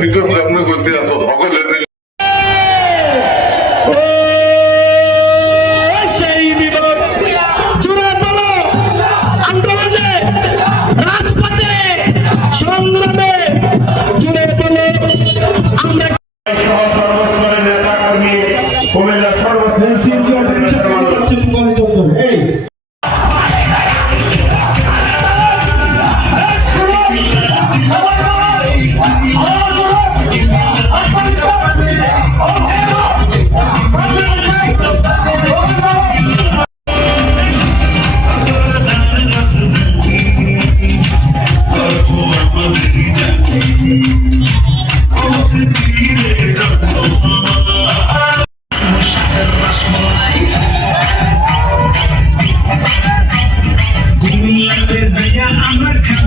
ভিতর যত্ন করতে আসো সকলে সেই বিপদ জুড়ে বলো আন্দোলনে রাজপথে সংগ্রামে জুড়ে বলো আমরা সর্বস্তরের নেতা কর্মী কুমিল্লা সর্বশ্রেষ্ঠ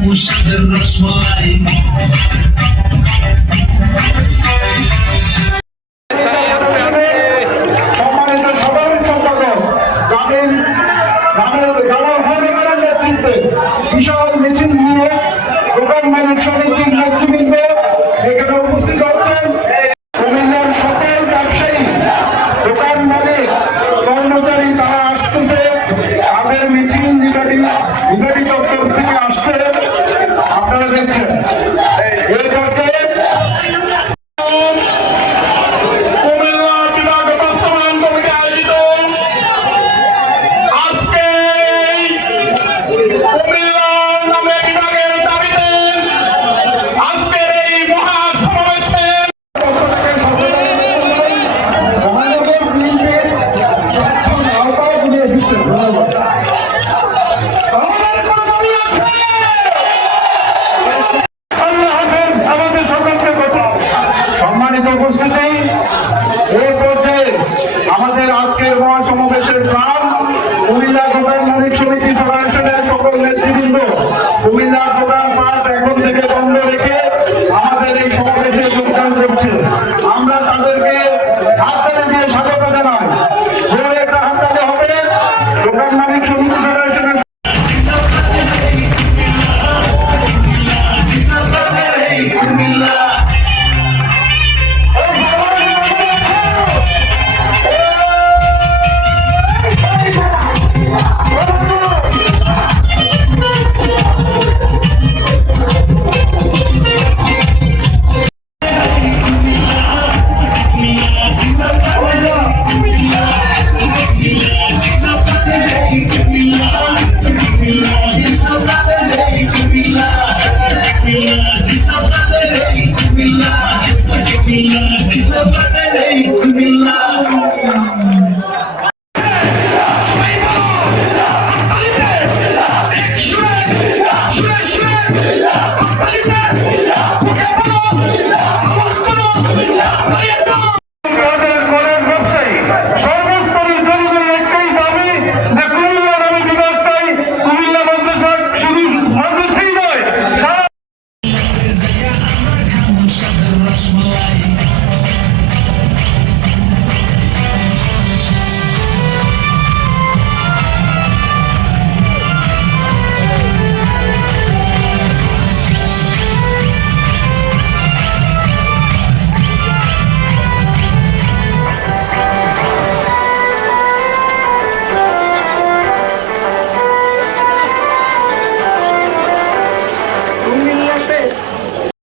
মুশাদের রসমালাই সম্মানিত সাধারণ সম্পাদক জামাল নেতৃত্বে বিশাল মিছিল নিয়ে দোকান মালিক সমিতির নেতৃবৃন্দ এখানে উপস্থিত হচ্ছেন। কুমিল্লার সকল ব্যবসায়ী, দোকান মালিক, কর্মচারী তারা আসতেছে। তাদের মিছিল লিবার্টি দপ্তর থেকে আসছে, আপনারা দেখছেন। এই পর্যায়ে উপস্থিতি এই পর্যায়ে আমাদের আজকের মহাসমাবেশের প্রাণ কুমিল্লা দোকান মালিক সমিতি ফেডারেশনের সকল নেতৃবৃন্দ কুমিল্লা দোকান পাট এখন থেকে বন্ধ রেখে আমাদের এই সমাবেশে যোগদান করছে। আমরা তাদেরকে হাততালি দিয়ে স্বাগত জানাই। জোরে একটা হাততালি হবে দোকান মালিক সমিতি ফেডারেশনের। Thank you.